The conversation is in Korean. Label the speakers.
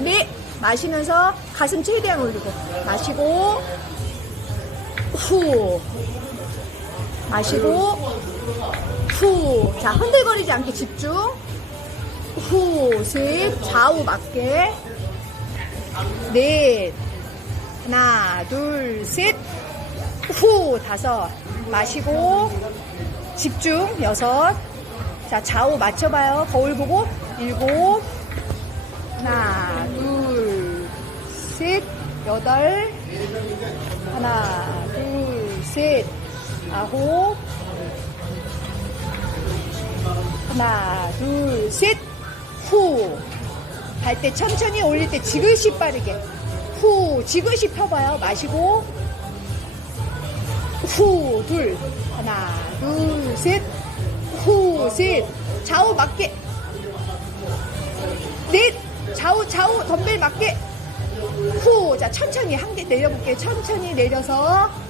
Speaker 1: 네. 마시면서 가슴 최대한 올리고. 마시고, 후. 마시고, 후. 자, 흔들거리지 않게 집중. 후. 셋. 좌우 맞게. 넷. 하나, 둘, 셋. 후. 다섯. 마시고, 집중. 여섯. 자, 좌우 맞춰봐요. 거울 보고. 일곱. 하나, 둘, 셋. 여덟. 하나, 둘, 셋. 아홉. 하나, 둘, 셋. 후. 할 때 천천히 올릴 때 지그시 빠르게. 후. 지그시 펴봐요. 마시고. 후. 둘. 하나, 둘, 셋. 후. 셋. 좌우 맞게. 넷. 좌우, 좌우 덤벨 맞게. 후. 자, 천천히 한 개 내려볼게요. 천천히 내려서. 끝.